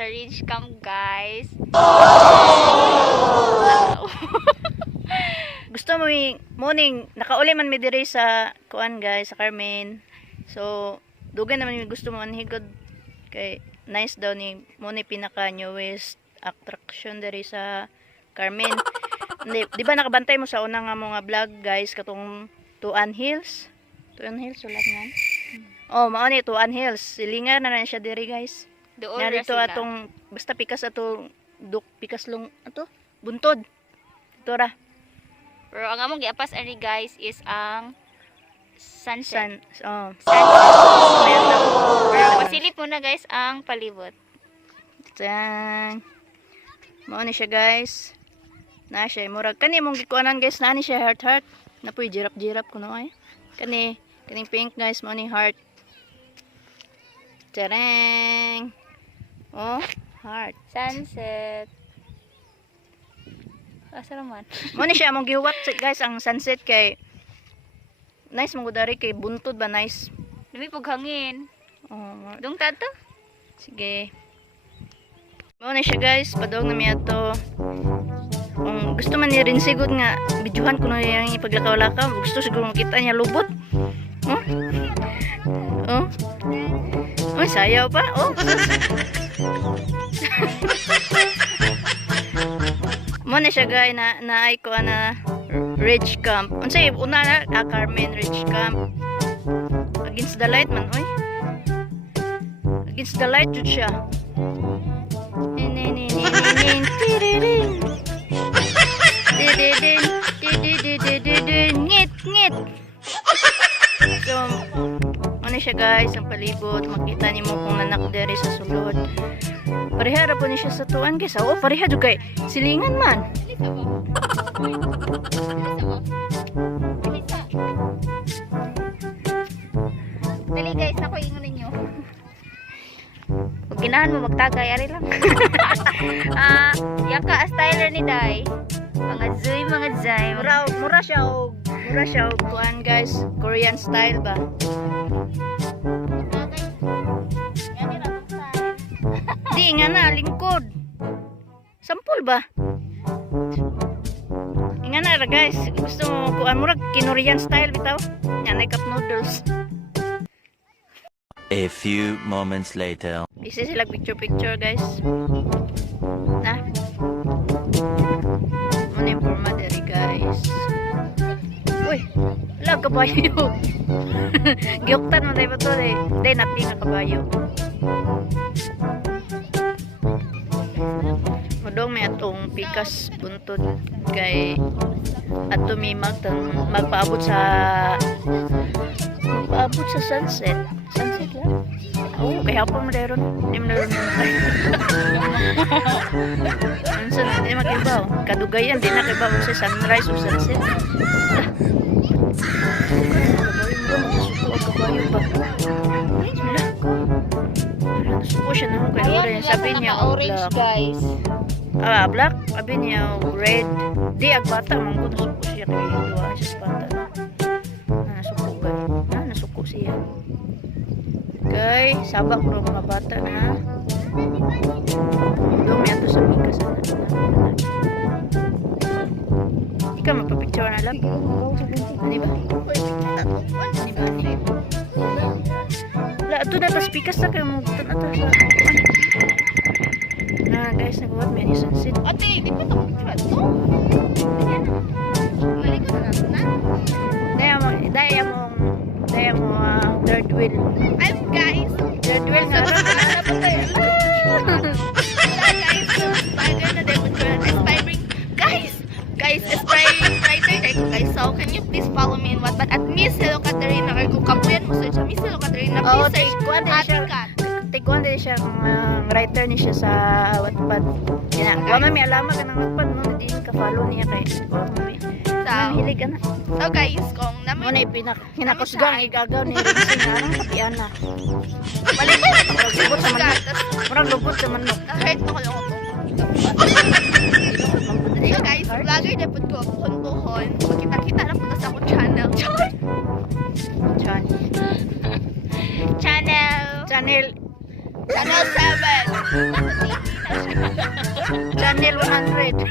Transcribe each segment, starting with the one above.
sa Ridge Camp, guys. Gusto mo morning nakauli man mi diri sa kuan guys sa Carmen. So dugan naman mi gusto mo anhigod kay nice daw ni mo ni pinaka newest attraction diri sa Carmen. Di ba nakabantay mo sa una nga mga vlog guys katong Tuan Hills? Tuan Hills ulat nga. Oh, mao ni Tuan Hills. Silingan na siya diri guys. Doon ra Narito sila. atong basta pikas ato pikas long ato buntod. Ito ra. Pero ang among giapas ani guys is ang sunset. Oh. Sunset. Pero pasilip muna guys ang palibot. Tan. Mao ni siya guys. Na siya murag kani mong gikuanan guys na ni siya heart. Napoy jirap-jirap kuno ay. Kaning pink guys mao ni heart. Tereng. Oh, heart. Sunset. Asa naman? Mao ni siya mong gihuwat guys ang sunset kay nice mong gudari kay buntod ba nice. Dumi pug hangin. Oh, Dung tato. sige. Mao na siya guys, padong na miya to. Kung gusto man ni rin sigod nga, bidyuhan ko na yung ipaglakaw-lakaw. Gusto siguro makita niya lubot. Oh? Oh? Oh, sayaw pa. Oh? Mao na siya guys, naay ko na Ridge Camp. Unsay una na, Carmen Ridge Camp. Against the light man, oy. Against the light jud siya. Ngit, ngit. So, ano siya guys, ang palibot. Makita niyo mo kung nanak dere sa sulod. Parehara po niya siya sa tuan guys. Oo, pareha jud kay silingan man. Dali guys, ako ingon ninyo. Pag ginahan mo magtagay, ari lang. Yaka styler ni Dai. Mga zoy. Mura siya og tuan guys, Korean style ba? Di nga na lingkod. Sampol ba? Nga na ra guys, gusto mo kuan mura Korean style bitaw. Yan ay cup noodles. A few moments later. Isa sila picture guys. Na. Ano yung forma diri guys? Uy, wala kabayo. Giyoktan mo tayo ba to eh. Day natin nga kabayo. Madong may atong pikas buntod kay ato may magpaabot sa sunset. Sunset lang. Oo, kaya pa mo meron. Hindi mo meron. Ansan, hindi makibaw. Kadugayan, di na kibaw sa sunrise o sunset. Kabayo ba? Nasuko siya naman kay orange. Sabi niya, orange guys. Black. Sabi niya, red. Di, agbata. Mangko, nasuko siya kay Dua. Siya bata. Nasuko siya. Okay, sabak bro mga bata na. Doon yan to sa pikas na. Hindi ka magpapicture na lang. Ano ba? Wala, ito na tas pikas na kayo mo. Ito na tas. Na guys, nagawad may sunset. Ate, di pa ito picture ito? Balik ka na na. Daya mo third wheel. Ay guys, Third wheel nga. Guys, so can you please follow me in Wattpad at Miss Hello Katarina or kung kapuyan mo search sa Miss Hello Katarina, Oo, please search Ate Kat. Tikuan din siya kung writer ni siya sa Wattpad. Yan na. Wala may alaman ka ng Wattpad mo. Hindi ka follow niya kay. Hilig ka na. So guys, kung Muna naman hinakusgang igagaw ni Rinsing na ng kapian na. balik ka na Murag lubot sa manok. Murag lubot sa manok. kahit ako lang ako. So guys, vlogger na po ko buhon-buhon. Magkita-kita na po sa akong channel. Channel. Channel 7. Channel 100.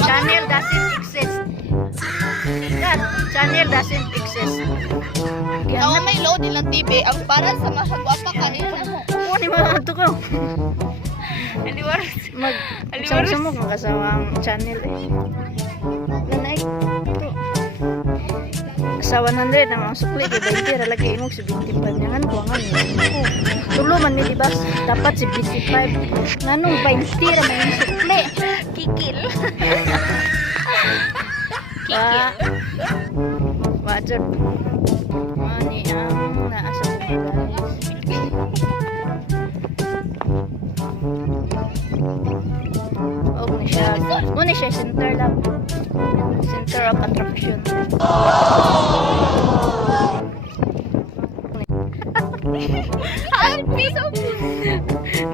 Channel doesn't exist. That channel doesn't exist. Ako may load nilang TV. Ang para sa mahagwapa ka niya. Ano ni mga ito ko? Aliwaras. Sama-sama kung kasawang channel eh. Nanay. Ito. Sa 100 ang mga sukli kay 20 ra lagi imong si 25 nyangan kuangan ko. Tulo man ni libas dapat si 25. Nganong 20 ra may imong sukli. Kikil. Wa. Wajar. Mani ang naasa ko guys. Oh, ni siya center lang. Center of attraction.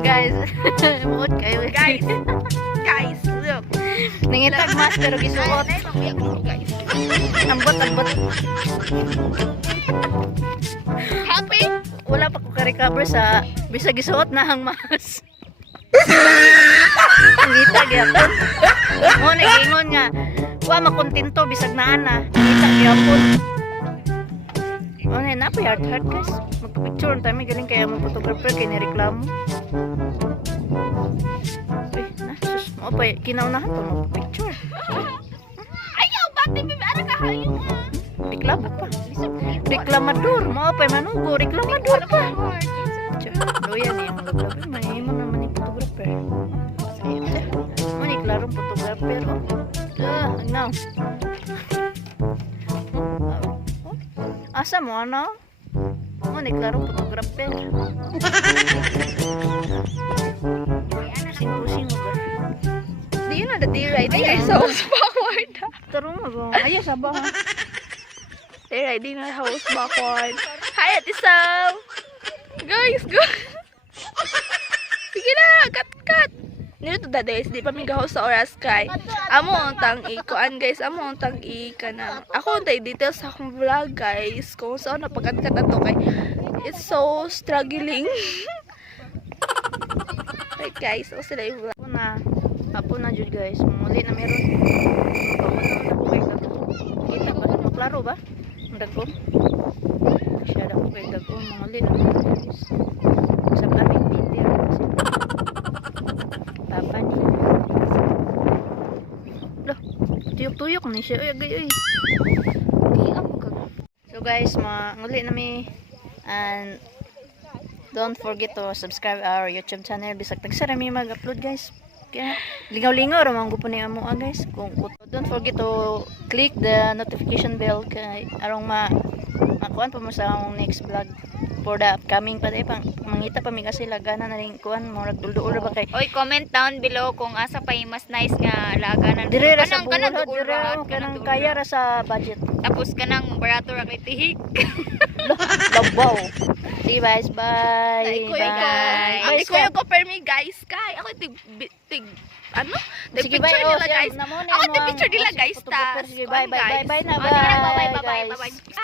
Guys, buot kayo. Guys, look. Nangitag mas pero gisuot. Guys. Ambot. Happy? Wala pa ko ka-recover sa bisag gisuot na ang mas. Ngitag yapon. Mo na gingon nga, wa makontento bisag naa na. Ngitag yapon. Ano na po hard guys. Magpicture tayo may galing kaya mo photographer kay nireklamo. Uy, na sus mo pa kinaunahan to mo picture. Ayaw, bati bibi ara ka hayo. Reklamo pa. Reklamador mo pa manugo reklamador pa. Doyan yung lablab may mo naman yung photographer. Mo ni klarong photographer. Now. Asa mo ano? Mo ni klarong photographer. Pusing mo ba? Do you know the deer riding is so backward? Tarong mo ba? Ayos sa ba? Deer riding na house backward. Hi, Ate Sam! Guys, go! Sige na, cut! Nito to days, di pa mi gahaw sa oras kay. Amo ang tang ikuan guys, amo ang tang kanang. Ako untay details sa akong vlog guys. Kung saan napagkat-kat ato kay it's so struggling. Right guys, o sila yung vlog. Apo na jud guys. Muli na meron. Kita ba? Maklaro ba? Ang dagko. Siya daw kay dagko. Muli na guys. Sa aming Peter. Papa ni. Loh, tuyok-tuyok ni siya. Uy, agay, uy. So guys, muli na mi. And don't forget to subscribe our YouTube channel. Bisag tagsara mi mag-upload guys. Kaya lingaw-lingaw ramang gupo ni amo guys. Don't forget to click the notification bell kay arong makuan pa mo sa akong next vlog for the upcoming pa day pang mangita pa mi kasi lagana na ring kuan mo ragdulduol ba kay. Oy, comment down below kung asa pa yung mas nice nga laganan. Dire ra sa kanang bulo, dire kanang kaya ra sa budget. Tapos kanang barato ra kay tihik. Labaw. See you guys, bye. Ang ikuyo ko per me guys. Kay ako tig ano? The Sige, picture bye. nila guys. Ako the picture nila guys ta. Sige, bye na. Bye bye bye.